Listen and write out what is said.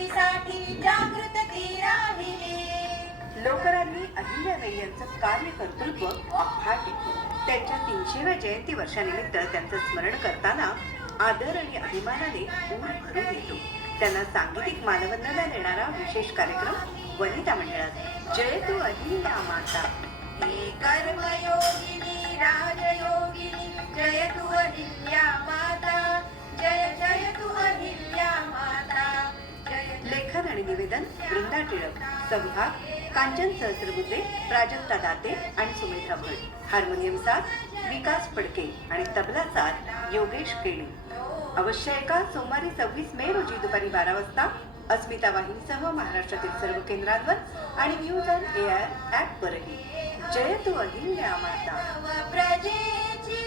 जनजागृतीसाठी जागृत ती राहिली. लोकराणी अहिल्याबाई यांचं कार्यकर्तृत्व अफाट आहे. त्यांच्या 300व्या जयंती वर्षानिमित्त त्यांचं स्मरण करताना आदर आणि अभिमानाने ऊर भरून येतो. त्यांना सांगीतिक मानवंदना देणारा विशेष कार्यक्रम वनिता मंडळात जय तू अहिल्या माता. हे कर्मयोगिनी राजयोगिनी जय तू अहिल्या माता. जय जय तू अहिल्या माता. जय. लेखन आणि निवेदन वृंदा टिळक. संभाग कांचन सहस्रबुद्धे, प्राजक्ता दाते आणि सुमेधा भट. हार्मोनियम साथ विकास फडके आणि तबला साथ योगेश केणी. अवश्य ऐका सोमवारी 26 मे रोजी दुपारी 12 वाजता अस्मिता वाहिनीसह महाराष्ट्रातील सर्व केंद्रांवर आणि न्यूज ऑन एआर ॲपवरही. जय तू अहिल्या माता. प्रजेची